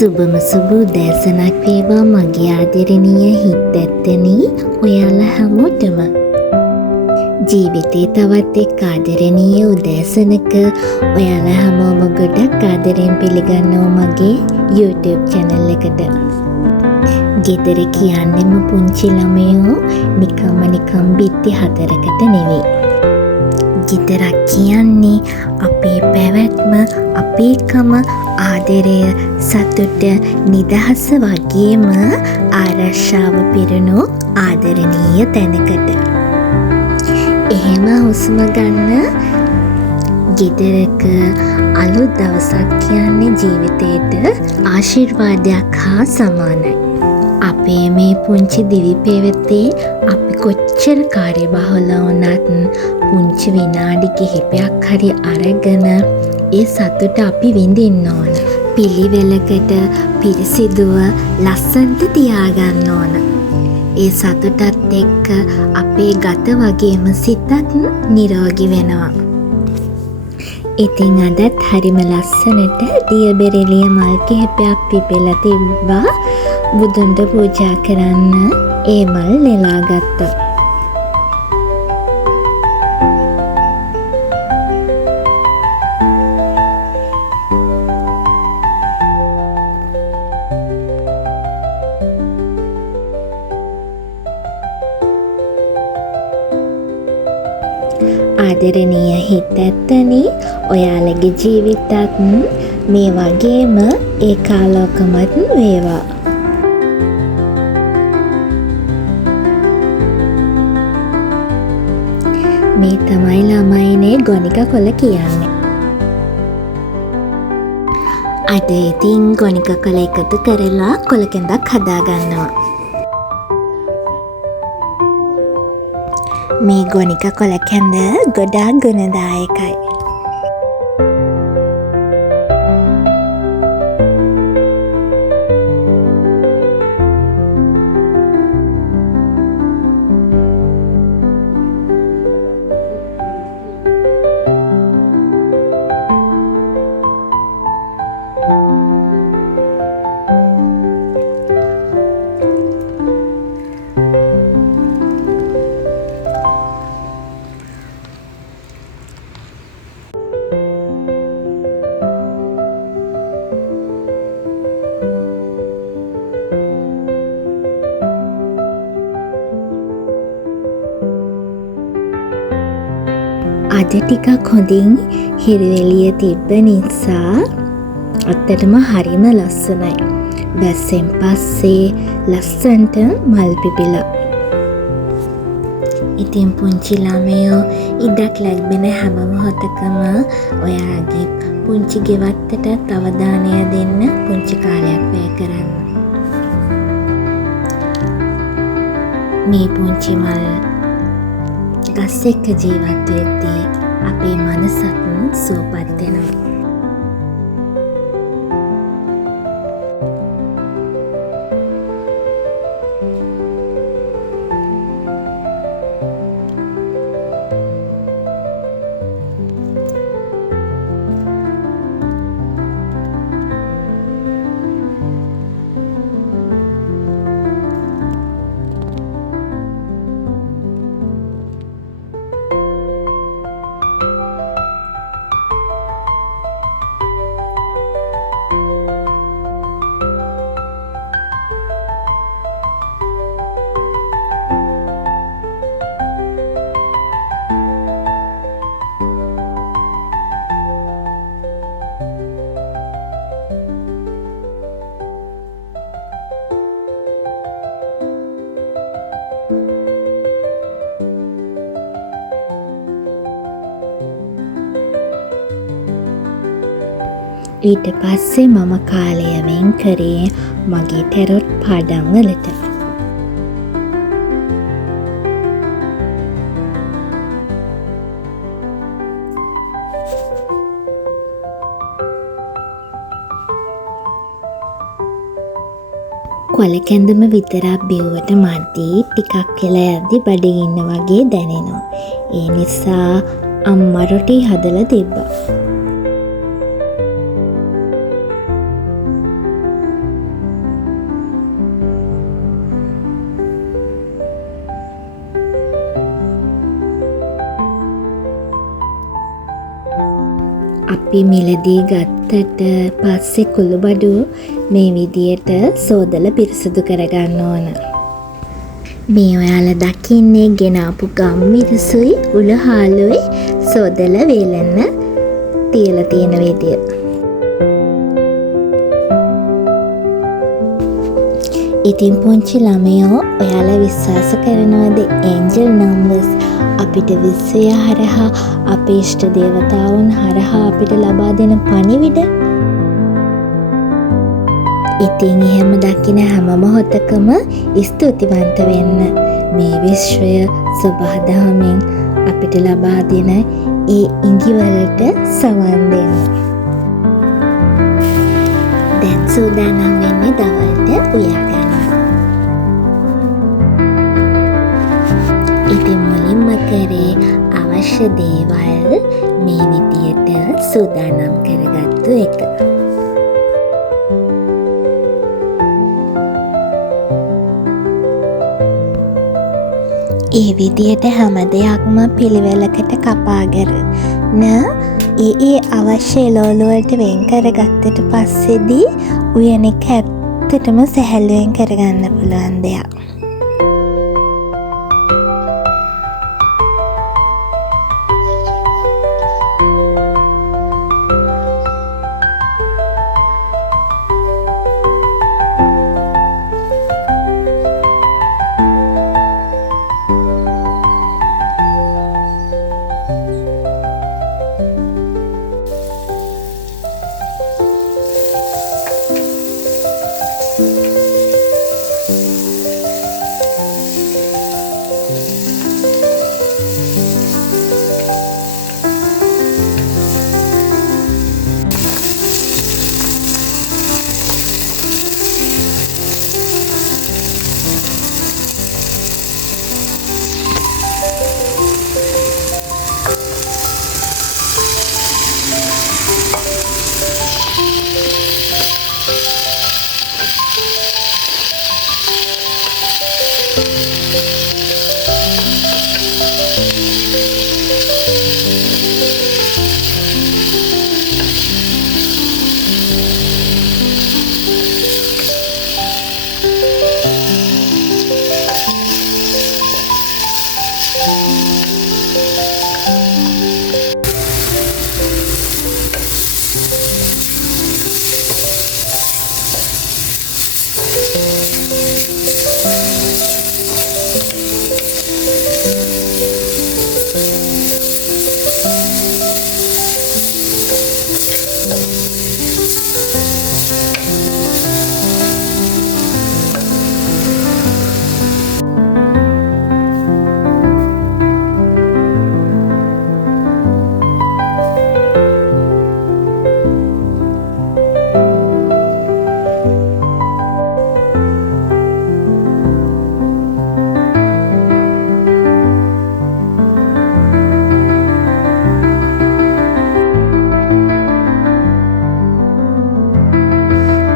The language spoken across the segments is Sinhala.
සුබම සුබ උදෑසනක් වේවා මගේ ආදරණීය හිත් ඇත්තනි ඔයාලා හැමෝටම. ජීවිතේ තවත් එක් ආදරණීය උදෑසනක ඔයාලා හැමෝම ගොඩක් ආදරෙන් පිළිගන්නවා මගේ YouTube channel එකට. ගෙදර කියන්නෙම පුංචි ළමයෝ නිකම් බිත්ති 4කට නෙවෙයි. ගෙදරක් කියන්නේ අපේ පැවැත්ම, අපේකම, ආදරය, සතුට, නිදහස වගේම ආරක්ෂාව පිරුණු ආදරණීය තැනකට. එහෙම හුස්ම ගන්න ගෙදරක අලුත් දවසක් කියන්නේ ජීවිතේට ආශිර්වාදයක් හා සමානයි. අපේ මේ පුංචි දිවි පෙවෙතේ අපි කොච්චර කාර්යබහුල වුණත් පුංචි විනාඩි කිහිපයක් හරි අරගෙන ඒ සතුට අපි විඳින්න ඕන. පිළිවෙලකට පිරිසිදුව ලස්සනට තියාගන්න ඕන. ඒ සතුටත් එක්ක අපේ ගත වගේම සිතත් නිරෝගී වෙනවා. ඉතින් අදත් හරිම ලස්සනට දියබෙරළිය මල් කිහිපයක් පිපිලා තිබ්බා. බුදුන්ට පූජා කරන්න ඒ මල් නෙලා ගත්තා. ආදරණීය හිත් ඇත්තනි ඔයාලගේ ජීවිතත් මේ වගේම ඒකාලෝකමත් වේවා. මේ තමයි ළමයිනේ ගොනික කොළ කියන්නේ. අද ඉතින් ගොනික කොළ එකතු කරලා කොළ කෙඳක් හදාගන්නවා. මේ ගොනික කොළ කැඳ ගොඩාක් ගුණදායකයි. අද ටිකක් හොඳින් හිරවෙලිය තිබ්බ නිසා අත්තටම හරිම ලස්සනයි. වැස්සෙන් පස්සේ ලස්සන්ට මල් පිපිලා. ඉතින් පුංචි ළමයෝ ඉඩක් ලැබෙන හැම මොහොතකම ඔයාගේ පුංචි ගෙවත්තට අවධානය දෙන්න පුංචි කාලයක් වැය කරන්න. මේ පුංචි මල් ගස් එක්ක ජීවත් වෙද්දී අපේ මනසත් සුවපත් වෙනවා. ඊට පස්සේ මම කාලය වෙන් කරේ මගේ ටැරොට් පාඩම් වලට. කොළ කැඳම විතරක් බිව්වට මදි, ටිකක් වෙලා යද්දි බඩගින්න වගේ දැනෙනවා. ඒ නිසා අම්මා රොටි හදලා තිබ්බා. අපි මිලදී ගත්තට පස්සේ කුළුබඩු මේ විදියට සෝදලා පිරිසිදු කරගන්න ඕන. මේ ඔයාලා දකින්නේ ගෙනාපු ගම්මිරිසුයි උලහාලුයි සෝදලා වේලන්න තියලා තියෙන විදිය. ඉතින් පුංචි ළමයෝ ඔයාලා විශ්වාස කරනවද ඒන්ජල් නම්බර්ස් අපිට විශ්වය හරහා අපේ ඉෂ්ට දේවතාවුන් හරහා අපිට ලබා දෙන පණිවිඩ? ඉතින් එහෙම දකින හැම මොහොතකම ස්තුතිවන්ත වෙන්න. මේ විශ්වය සබහාදහමෙන් අපිට ලබා දෙන ඒ ඉඟිවලට සවන් දෙන්න. දැන් සූදානම් වෙන්නේ දවල්ට උයා ගන්න. ඉතින් මුලින්ම කරේ අවශ්‍ය දේවල් මේ විදියට සූදානම් කරගත්තු එක. ඒ විදියට හැම දෙයක්ම පිළිවෙලකට කපාගෙන ඒ අවශ්‍ය එළවලු වලට වෙන් කරගත්තට පස්සේදී උයන එක ඇත්තටම සැහැල්ලුවෙන් කරගන්න පුළුවන් දෙයක්.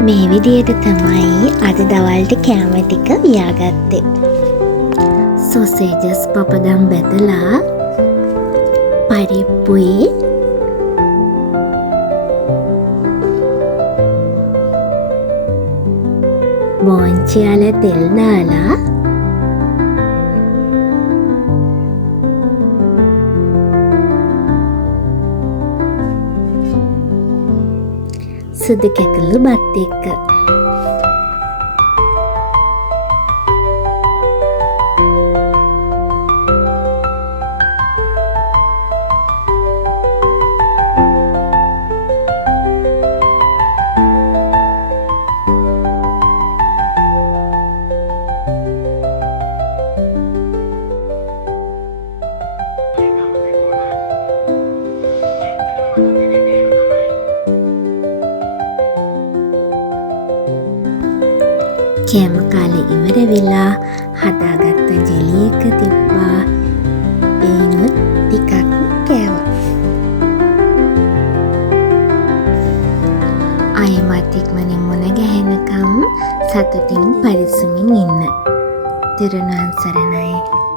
මේ විදියට තමයි අද දවල්ට කෑම ටික වියාගත්තේ. සොසේජස් පපඩම් බෙදලා පරිප්පුයි බෝංචියාල තෙල් දාලා සුදු කැකුළු බත් එක්ක කෑම කාලේ ඉවර වෙලා හදාගත්ත ජෙලි එක තිබ්බා. ඒනොත් ටිකක් කෑවා. ආයෙමත් ඉක්මනින් මුණ ගැහෙනකම් සතුටින් පරිස්සමින් ඉන්න. තිරුණාන් සරණයි.